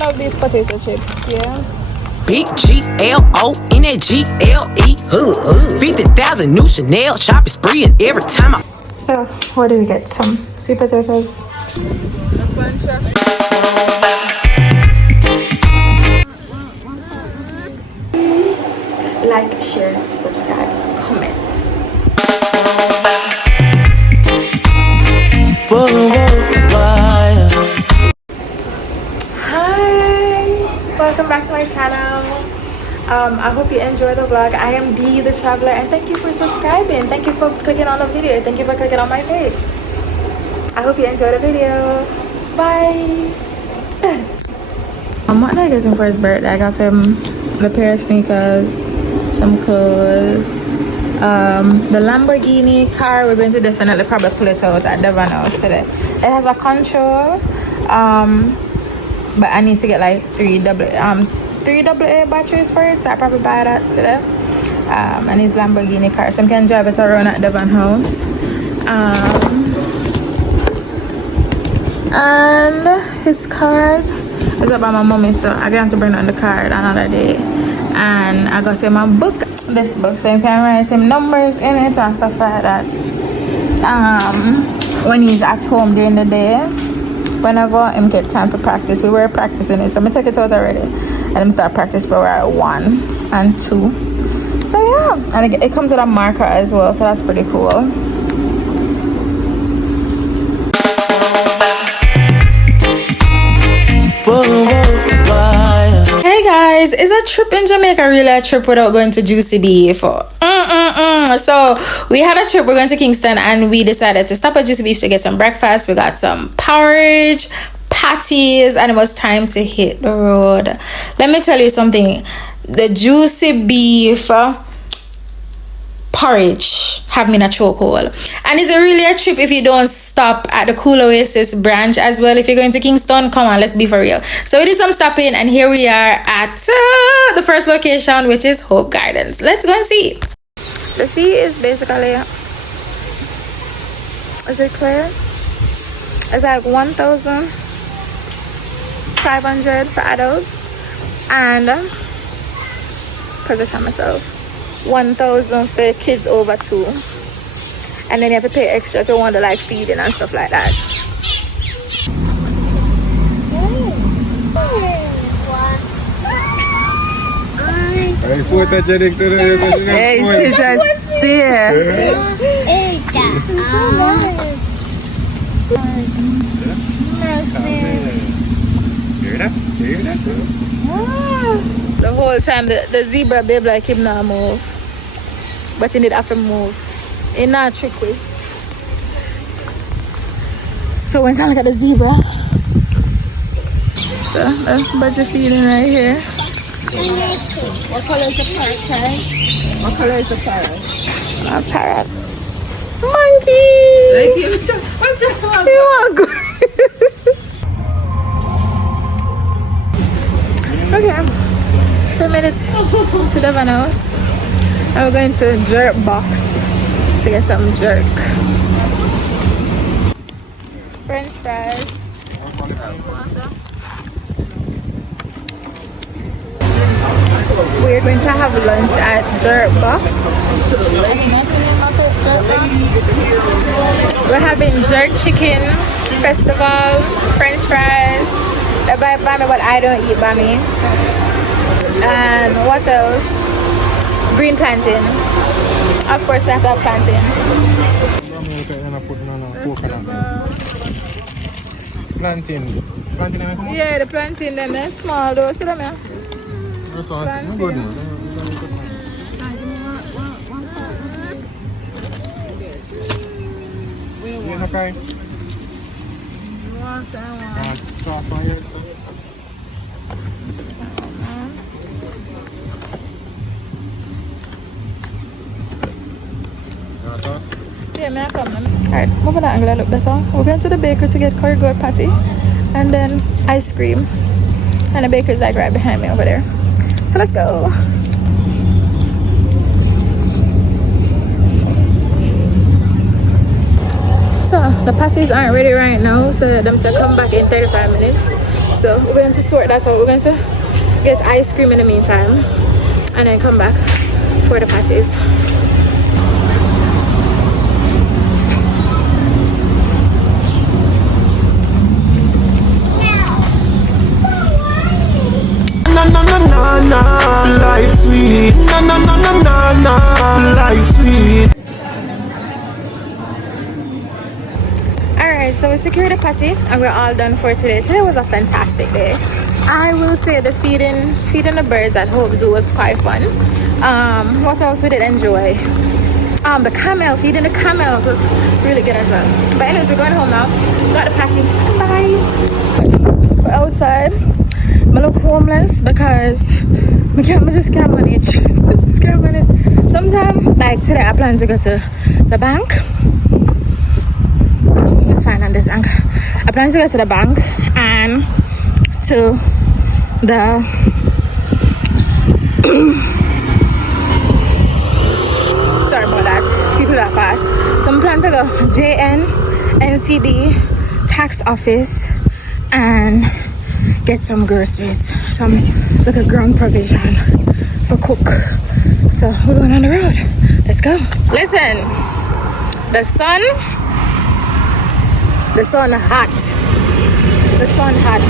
love these potato chips, yeah. Big G-L-O in that G-L-E. 50,000 new Chanel shopping spree, and every time I... So, what do we get? Some sweet potatoes. Like, share, subscribe, comment. Hi, welcome back to my channel. I hope you enjoy the vlog. I am Dee the Traveler, and thank you for subscribing. Thank you for clicking on the video. Thank you for clicking on my face. I hope you enjoy the video. Bye. What did I get him for his birthday? I got him the pair of sneakers, some clothes, the Lamborghini car. We're going to definitely probably pull it out at Devon house today. It has a control, but I need to get like three AA batteries for it, so I probably buy that today. And his Lamborghini car, so I can drive it around at Devon house. And his card is up by my mommy, so I have to bring on the card another day. And I got him a book, this book, so you can write him numbers in it and stuff like that. When he's at home during the day, whenever him get time for practice. We were practicing it, so I'm gonna take it out already and I'm start practice for 1 and 2. So yeah, and it comes with a marker as well, so that's pretty cool. Hey guys, is a trip in Jamaica really a trip without going to Juicy Beef? So we had a trip, we're going to Kingston, and we decided to stop at Juicy Beef to get some breakfast. We got some porridge, patties, and it was time to hit the road. Let me tell you something, the Juicy Beef porridge have me in a chokehold, and it's really a trip if you don't stop at the Cool Oasis branch as well. If you're going to Kingston, come on, let's be for real. So we did some stopping, and here we are at the first location, which is Hope Gardens. Let's go and see. The fee is basically, is it clear? It's like 1,500 for adults, and because I tell myself 1,000 for kids over 2, and then you have to pay extra if you want to like feeding and stuff like that. Hey, photogenic today. Hey, she's just there. The whole time the zebra babe like him not move, but he need have to move. He not tricky. So when I look at the zebra, so budget feeding right here. What color is the parrot, Karen? What color is the parrot? A parrot. Monkey! What's your You want good? Okay, 2 minutes to Devon house. Now we're going to Jerk Box to get some jerk. French fries. We're going to have lunch at Jerk Box. We're having jerk chicken, festival, French fries. They buy bami, but I don't eat bami. And what else? Green plantain. Of course, we have to have plantain. Plantain. Yeah, the plantain them are small though. See them here? Plantain. Okay. Sauce for you. Sauce? Yeah, may I come then? Alright, move on that angle, look better. We're going to the bakery to get curry goat patty and then ice cream. And the bakery's like right behind me over there. So let's go. So the patties aren't ready right now, so them say come back in 35 minutes. So we're going to sort that out. We're going to get ice cream in the meantime and then come back for the patties. Na na na na na, life sweet. Na na na na na na, life sweet. Alright, so we secured the patty and we're all done for today. Today was a fantastic day. I will say the feeding the birds at Hope Zoo was quite fun. What else we did enjoy? The camel, feeding the camels was really good as well. But anyways, we're going home now. Got the patty. Bye. We're outside. I look homeless because I just can't manage. Sometimes, like today, I plan to go to the bank. It's fine on this anchor. I plan to go to the bank and to the sorry about that. People that pass. So I'm planning to go JN, NCB, tax office, and get some groceries, some like a ground provision for cook. So we're going on the road. Let's go. Listen, the sun hot. The sun hot.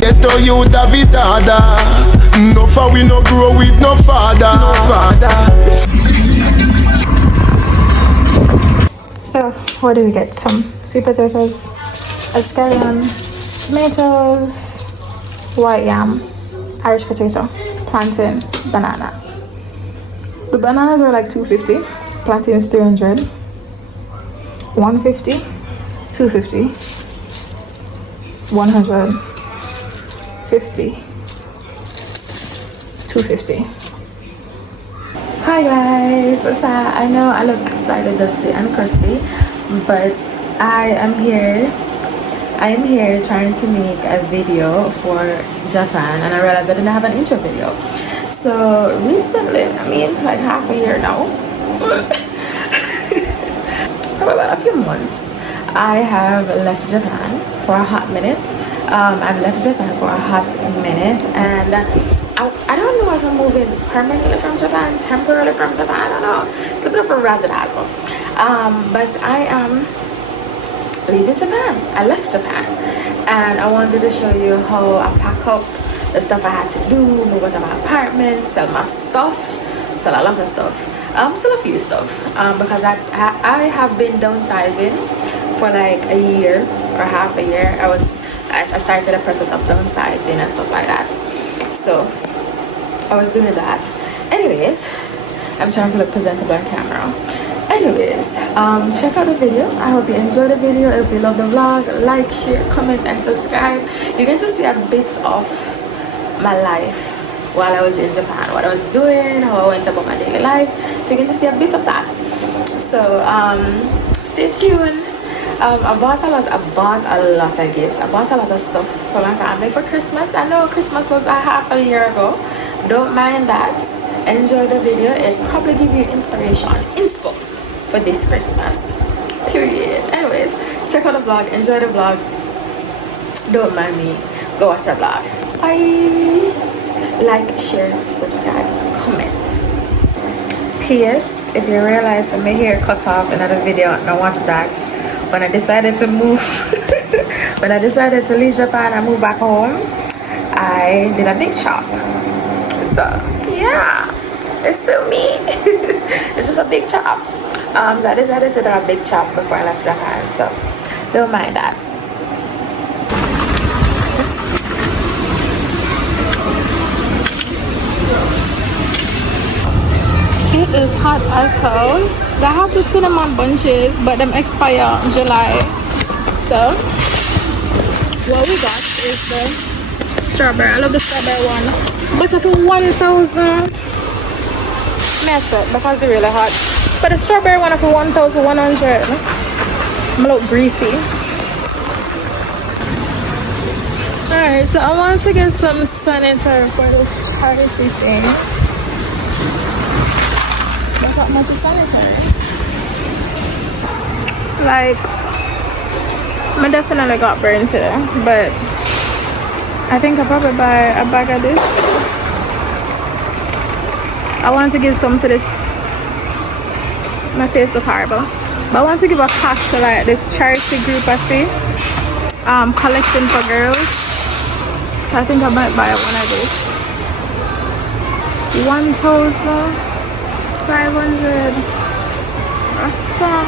Ghetto you Davidada. No for we no grow with no father. So what do we get? Some sweet potatoes, scallion, tomatoes, white yam, Irish potato, plantain, banana. The bananas were like $2.50, plantain is $300, $150, $250, $150, $250. Hi guys, so I know I look slightly dusty and crusty, but I am here trying to make a video for Japan, and I realized I didn't have an intro video. So recently, I mean like half a year now, probably about a few months, I have left Japan for a hot minute. I've left Japan for a hot minute, and I don't know if I'm moving permanently from Japan, temporarily from Japan, I don't know. It's a bit of a razzle-dazzle. But I am leaving Japan. I left Japan, and I wanted to show you how I pack up the stuff I had to do, move out of my apartment, sell my stuff, sell a lot of stuff, sell a few stuff, because I have been downsizing for like a year or half a year. I started the process of downsizing and stuff like that, so I was doing that. Anyways, I'm trying to look presentable on camera. Anyways, check out the video. I hope you enjoyed the video. If you love the vlog, like, share, comment, and subscribe. You're going to see a bit of my life while I was in Japan, what I was doing, how I went about my daily life. So you're going to see a bit of that. So stay tuned. I bought a lot of gifts. I bought a lot of stuff for my family for Christmas. I know Christmas was a half a year ago. Don't mind that. Enjoy the video. It'll probably give you inspo for this Christmas. Period. Anyways, check out the vlog. Enjoy the vlog. Don't mind me. Go watch the vlog. Bye. Like, share, subscribe, comment. P.S. If you realize my hair cut off in another video, now watch that. When I decided to move, when I decided to leave Japan and move back home, I did a big chop. So yeah, it's still me. It's just a big chop. So I decided to do a big chop before I left Japan. So don't mind that. It is hot as hell. They have the cinnamon bunches, but them expire in July. So what we got is the strawberry. I love the strawberry one. But for 1,000, mess up because it's really hot. But the strawberry one for 1,100. I'm a little greasy. Alright, so I want to get some sanitizer for this charity thing. That's not much of sanitizer. Like I definitely got burned today, but I think I'll probably buy a bag of this. I want to give some to this. My face is horrible. But I want to give a pack to like this charity group I see. Collecting for girls. So I think I might buy one of this. 1,500. Rasta.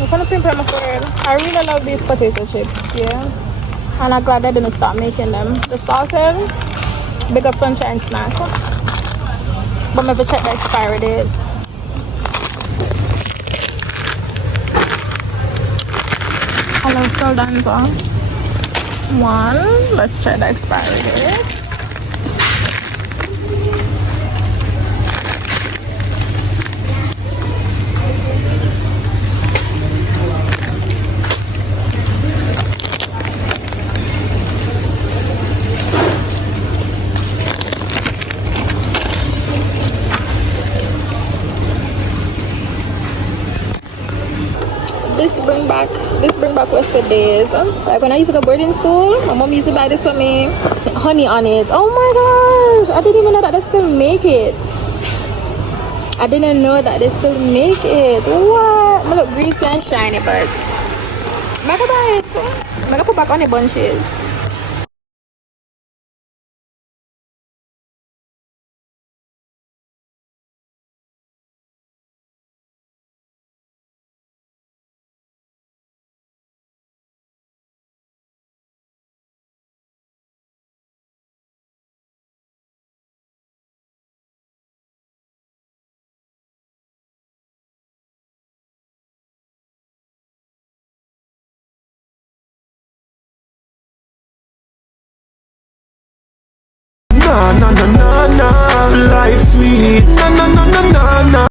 I'm gonna prepare my food. I really love these potato chips, yeah. And I'm glad I didn't stop making them. The salted, big up Sunshine Snack. But maybe check the expiry date. Hello, Soldanza. One. Let's check the expiry dates. This bring back Western days. Like when I used to go boarding school, my mom used to buy this for me. Honey on it. Oh my gosh, I didn't even know that they still make it. I didn't know that they still make it. What? I look greasy and shiny, but I'm gonna buy it. I'm gonna put back on the bunches. Na na na na na, life sweet. Na na na na